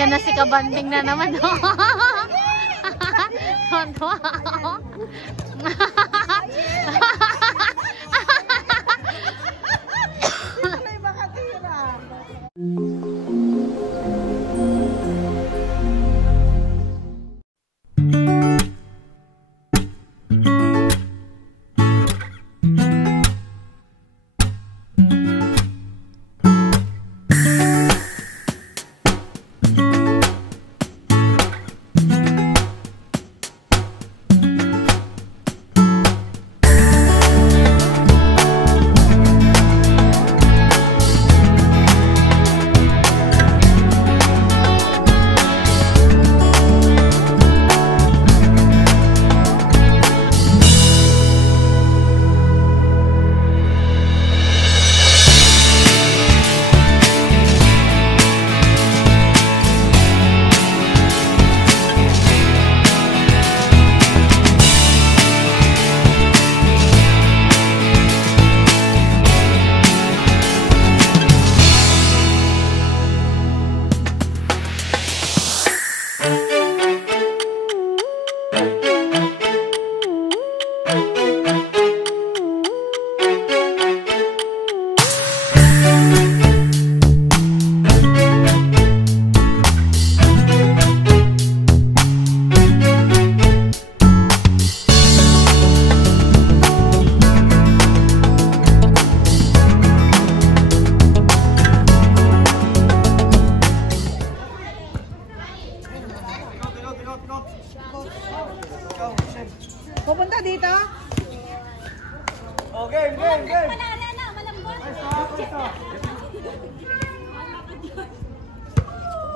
Ayan na si Kabanding na naman. Tonto. Pupunta dito? Oh, game.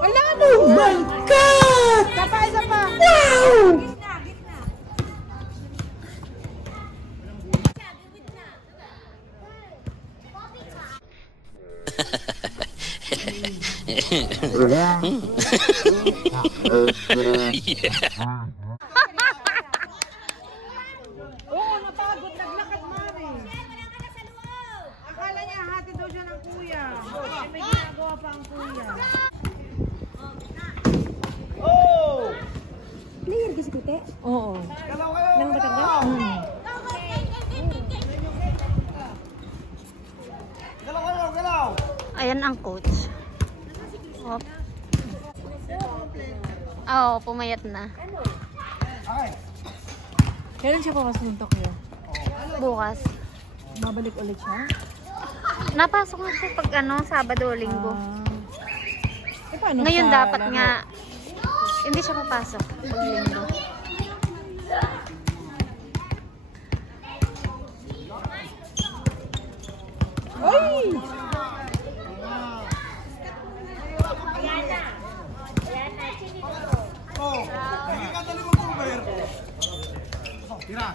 Wala mo! Oh my God! Isa pa! Wow! Oo, napagod. Naglakad, Mari. Akala niya hati daw siya ng kuya. May ginagawa pa ang kuya. Oh! Player kasi kute? Oo. Nang Batangas? Galaw! Ayan ang coach. Oh. Oo, pumayat na. Kailan siya papasok ng Tokyo? Bukas. Babalik ulit siya? Napasok na siya pag Sabado o Linggo. Paano Ngayon sa dapat lahat? nga, hindi siya papasok pag Linggo. Ay! Oh, hindi ka dali mo cover. Tira.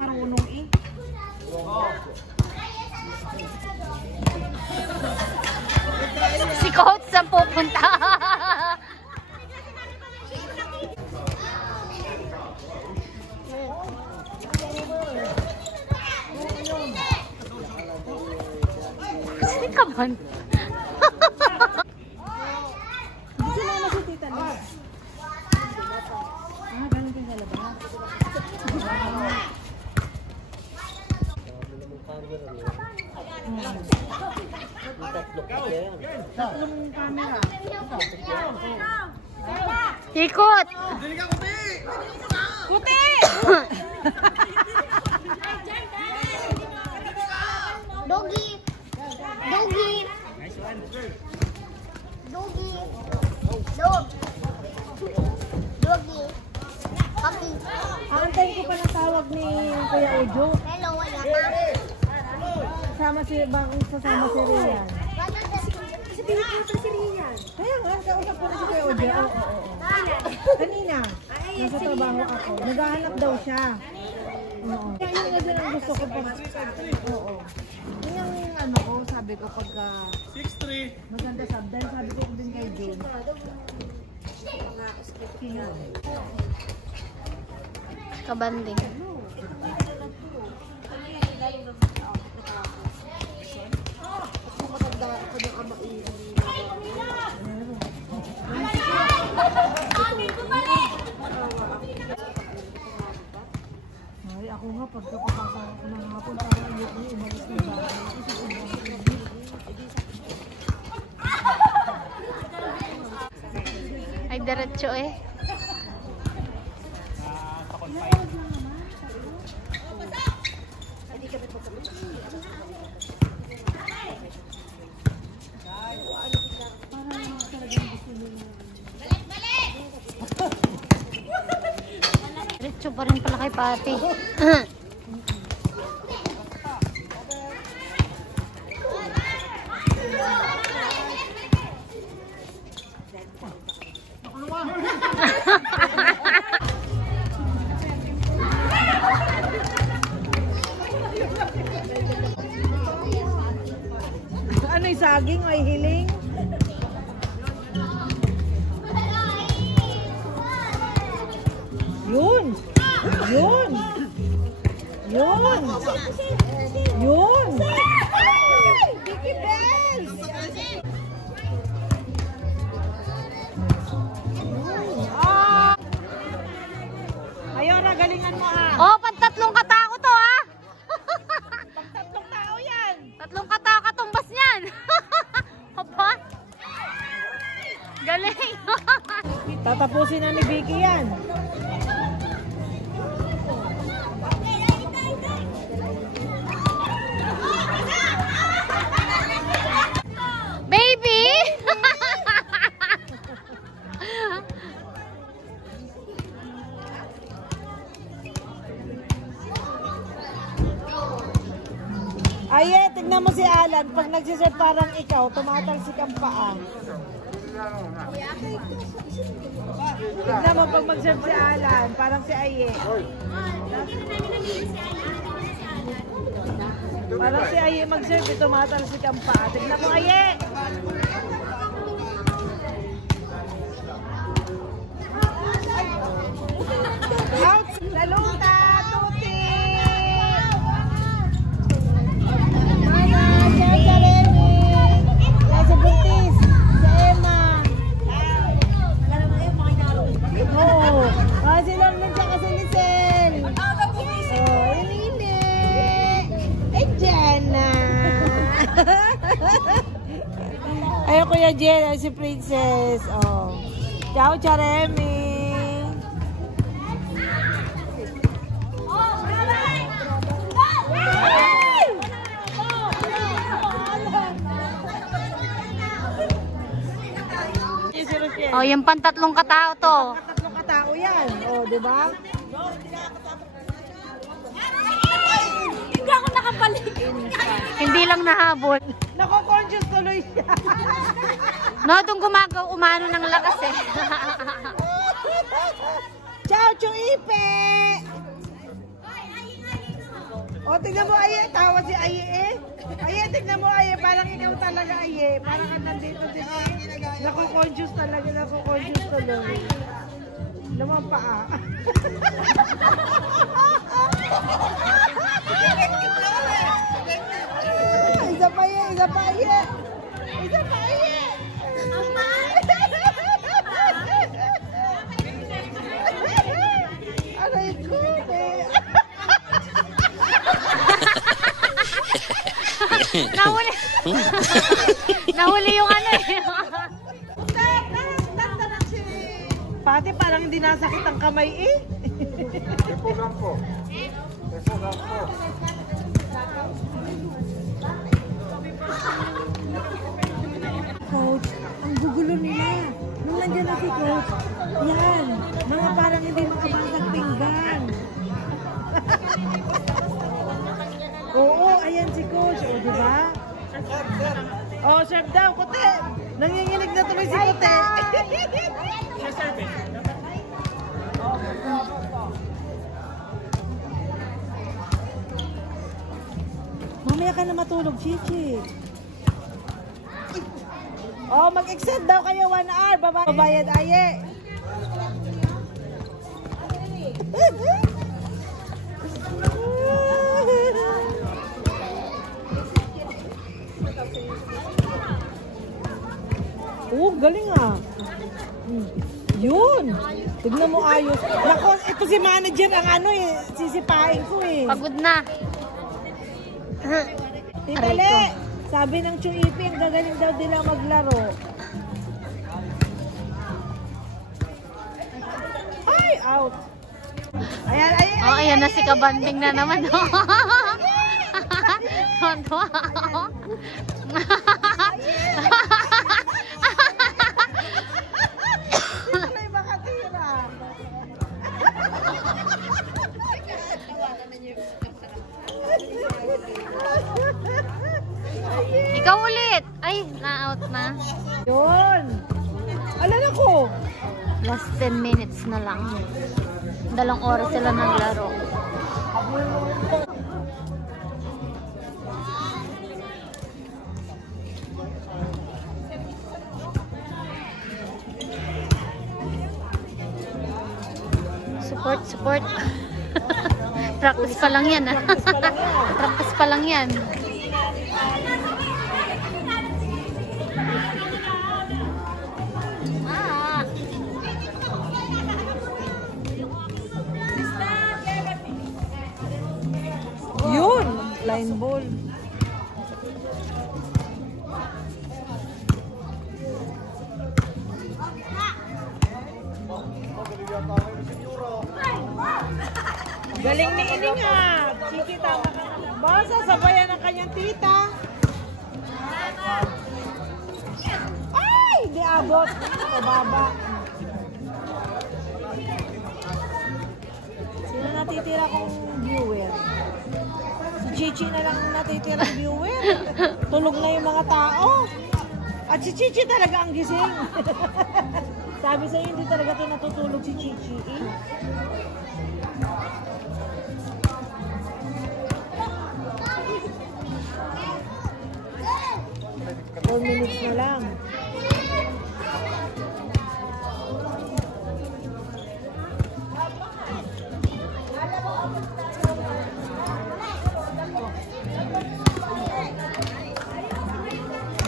Marunong eh. Si coach saan pupunta? Si Kaban. Hindi sila na si Tita Liz. Ganun din sa labas. Tatlong camera. Ikot! Puti! Doggy! Doggy! Doggy! Dog! Doggy! Puppy! Aantayin ko pa ng tawag ni Kuya Ojo. Hello, wala na. Sasama si Rian. Sabihin ko sa si Rian. Kaya nga, kausap ko na si Kuya Ojo. Kanina, nasa trabaho ako. Naghahanap daw siya. Oo. Kaya yun nga din ang gusto ko pag... Oo. Yun yung ano ko, sabi ko pagka... 6'3". Maganda dahil sabi ko din kay June. Kabanding. diretso eh. Diretso pa rin pala kay Pati. Ano yung saging? May hiling? Yun! Yun! Yun! Yun! Vicky Bells! Ah! Ayora, galingan mo ah! Oh, pantatlong katao to ah. Tatlong tao yan! Tatlong katao katumbas niyan. Papa. Galing. Tatapusin na ni Vicky yan. Baby. Aye, tignan mo si Alan. Pag nagsiset parang ikaw, tumatalsik ang paa. Tignan mo pag mag-serve si Alan, parang si Aye. Parang si Aye mag-serve, tumatalsik ang paa. Tignan mo, Aye! Out! Laluta! Tuti! Si Buntis, si Emma. Oo. Si Lornan siya kasi ni Sel. Oh, inini. Eh, Jenna. Ayun, Kuya Jen, si Princess. Oh. Ciao, Charemi. Oh, yung pantatlong katao to. Tatlong katao yan. Oh, di ba? Hindi ako nakapalik. Hindi lang nahabol. Nako-conscious tuloy siya. No, doon gumagaw umano ng lakas eh. Ciao, Chuipe! O, tignan mo, Aye. Tawa si Aye eh. Aye, tignan mo, Aye. Parang ikaw talaga, Aye. Parang ka nandito din. Nako-conscious talaga. Nako-conscious tuloy. Naman paa. Isa pa, Aye. Isa pa, Aye. Isa pa, Aye. Aray ko, eh. Nahuli. Nahuli yung ano eh. Pati parang hindi nasakit ang kamay eh. Depo lang po. Depo lang po. Coach, ang gugulo nila. Nung nandiyan na si Coach, yan, mga parang hindi makabasag pinggan. Oo, ayan si Coach. O, di ba? Oh, chef daw, Kote. Nanginginig na tuloy si Kote. Mamaya ka na matulog, Chichi. Oh, mag-extend daw kayo 1 hour. Babayad, Aye. Oh, galing ah. Yun. Tignan mo ayos. Nako, ito si manager ang ano eh. Sisipain ko eh. Pagod na. Titali, sabi ng Chuipi, ang gagaling daw nila maglaro. out. Ayan, ayan, Oh, ayan na si Kabanding na naman. Tonto ako. Ay, makatira. Ikaw ulit. Ay, na-out na. Yun. Alam ko. Last 10 minutes na lang. 2 oras sila naglaro. Support, support. Practice pa lang yan, ah. Practice pa lang yan. Ah. Yun. Line ball. Galing ni Ining ha. Chiki, tama ka na. Basta sabayan ang kanyang tita. Ay! Di abot. Mababa. Sino natitira kong viewer? Si Chichi na lang natitira viewer. Tulog na yung mga tao. At si Chichi talaga ang gising. Sabi sa'yo, hindi talaga ito natutulog si Chichi. Eh? Four minutes na lang.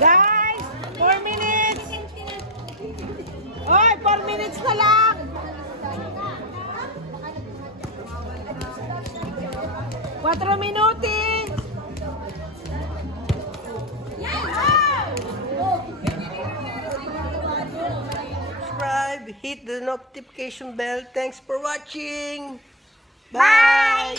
Guys, 4 minutes. Oy, 4 minutes na lang. 4 minuti. Subscribe, hit the notification bell. Thanks for watching. Bye.